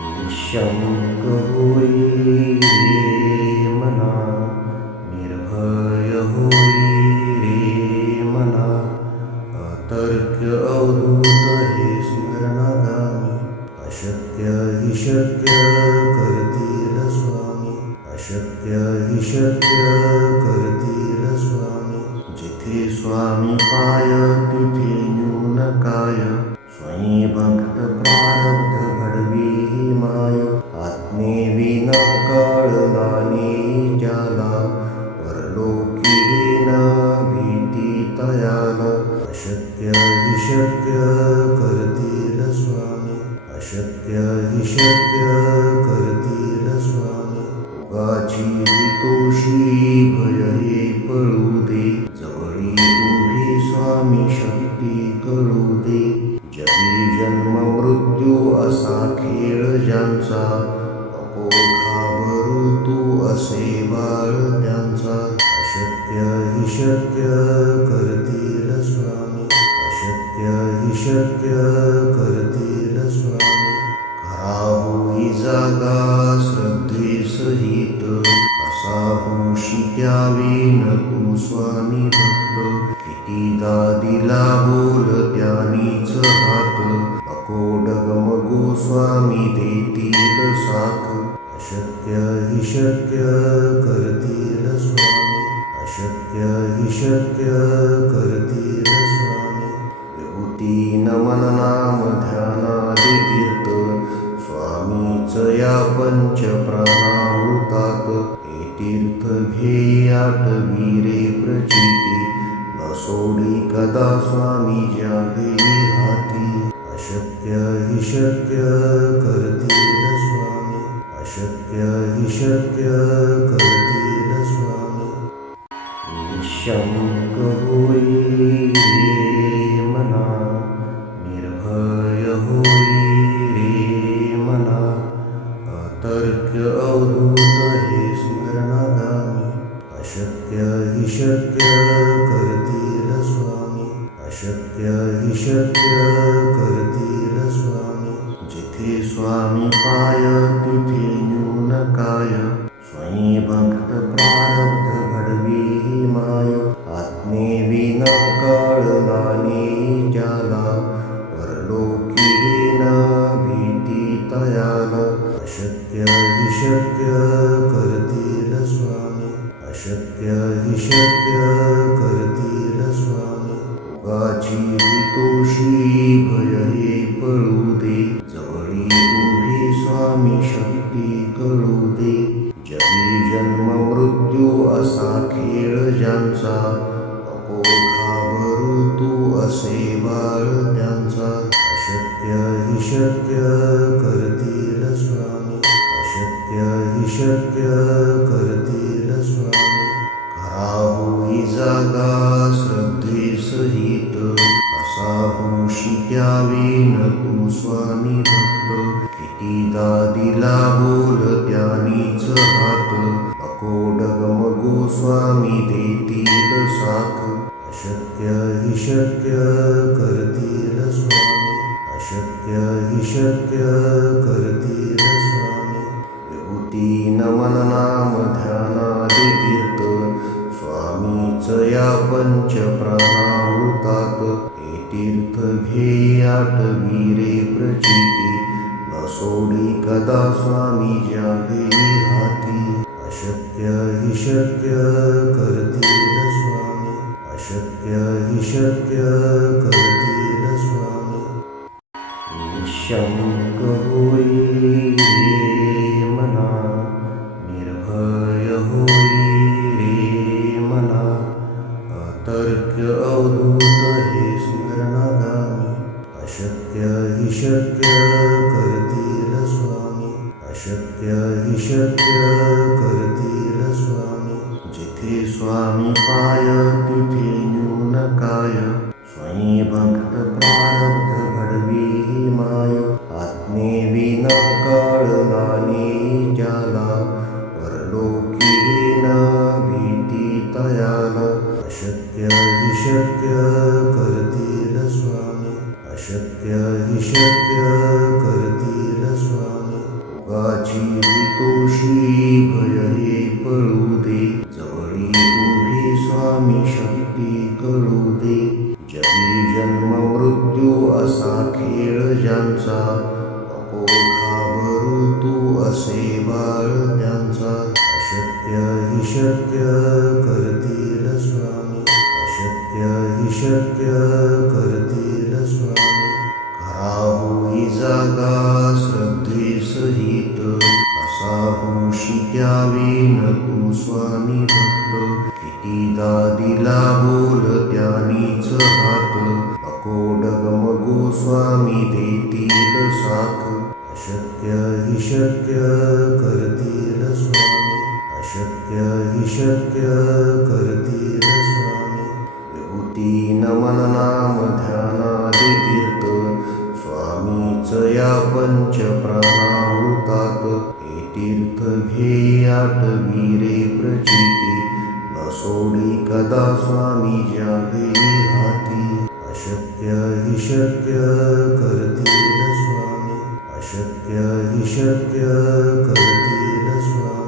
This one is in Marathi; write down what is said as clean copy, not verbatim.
निःशंक होई रे मना, निर्भय होई रे मना, अतर्क्य अवधूत हे स्मरणागामी, अशक्य हि शक्य करतील स्वामी, अशक्य हि शक्य करतील स्वामी. जिथे स्वामी पाय तिथे न्यून काय, स्वयं भक्त प्रारब्ध घडवी ही माय. आत्मेविना कळला नाही ज्याला, परलोकी न भीती तयाला. अशक्य हि शक्य करतील स्वामी, अशक्य हि शक्य करतील स्वामी. उगाची तोषी भय हे पळू दे, जवळी उभी स्वामी शक्ती कळू दे. जगी जन्म मृत्यू असा खेळ ज्यांचा, नको घाबरू तू असे बाळ त्यांचा. अशक्य हि शक्य करतील स्वामी, अशक्य हि शक्य करतील स्वामी. खरा होई जागा श्रद्धे सहित, असा होशी द्यावी न तू स्वामी भक्त. कितीदा दिला बोल त्यानीच हात, नको डगमगू स्वामी देतील साथ. अशक्य हि शक्य करतील स्वामी, अशक्य हि शक्य करतील स्वामी. विभूती नमन नाम ध्यानादि तीर्थ, स्वामीच या पंच प्राणामृतात. हे तीर्थ घेई आठवी रे प्रचिती, न सोडी कदा स्वामी ज्या घेई हाती. अशक्य हि शक्य करतील स्वामी, अशक्य हि शक्य करतील स्वामी. निःशंक होई रे मना, निर्भय होई रे मना, अतर्क्य अवधूत हे स्मरणागामी. अशक्य हि शक्य करतील स्वामी, अशक्य हि शक्य करतील स्वामी. जिथे स्वामी पाय तिथे न्यून काय, स्वयं भक्त प्रारब्ध घडवी ही माय. आत्मेविना कळला नाही ज्याला, परलोकी न भीती तयाला. अशक्य हि शक्य करतील स्वामी, अशक्य हि शक्य करतील स्वामी. उगाची तोषी भय हे पळू दे, जवळी उभी स्वामी शक्ती कळू दे. जगी जन्म मृत्यू असा खेळ ज्यांचा, नको घाबरू तू असे बाळ त्यांचा. अशक्य हि शक्य करतील स्वामी, अशक्य हि शक्य करतील स्वामी. खरा होई जागा श्रद्धे सहित, असा होशी द्यावी न तू स्वामी भक्त. कितीदा दिला बोल त्यानीच हात, नको डगमगू स्वामी देतील साथ. अशक्य हि शक्य करतील स्वामी, अशक्य हि शक्य करतील स्वामी. विभूती नमन नाम ध्यानादि तीर्थ, स्वामीच या पंच प्राणामृतात. हे तीर्थ घेई आठवी रे प्रचिती, न सोडी कदा स्वामी ज्या घेई हाती. अशक्य हि शक्य करतील स्वामी, अशक्य हि शक्य करतील स्वामी. निःशंक होई रे मना, निर्भय होई रे मना, अतर्क्य अवधूत हे स्मरणागामी. अशक्य हि शक्य करतील स्वामी, अशक्य हि शक्य करतील स्वामी. जिथे स्वामी पाय तिथे न्यून काय, स्वयं भक्त प्रारब्ध घडवी ही माय. आत्मेविना कळला नाही ज्याला, परलोकी न भीती तयाला. अशक्य हि शक्य करतील स्वामी, अशक्य हि शक्य करतील स्वामी. भोगाची भीतोशी भय हे पळू दे, जवळी उभी स्वामी शक्ती कळू दे. जगी जन्म मृत्यू असा खेळ ज्यांचा, नको घाबरू तू असे बाळ त्यांचा. अशक्य हि शक्य करतील स्वामी, अशक्य हि शक्य करतील स्वामी. खरा होई जागा श्रद्धे सहित, कसा होशी त्यावेन तू स्वामी भक्त. कितीदा दिला बोल त्यानीच हात, नको डगमगू स्वामी देतील साथ. अशक्य हि शक्य करतील स्वामी, अशक्य हि शक्य करतील स्वामी. विभूती नमन नाम ध्यानादि तीर्थ, स्वामीच या पंच प्राणामृतात. हे तीर्थ घे आठवी रे प्रचिती, न सोडी कदा स्वामी ज्यावेळी हाती. अशक्य हि शक्य करतील स्वामी, अशक्य हि शक्य करतील स्वामी.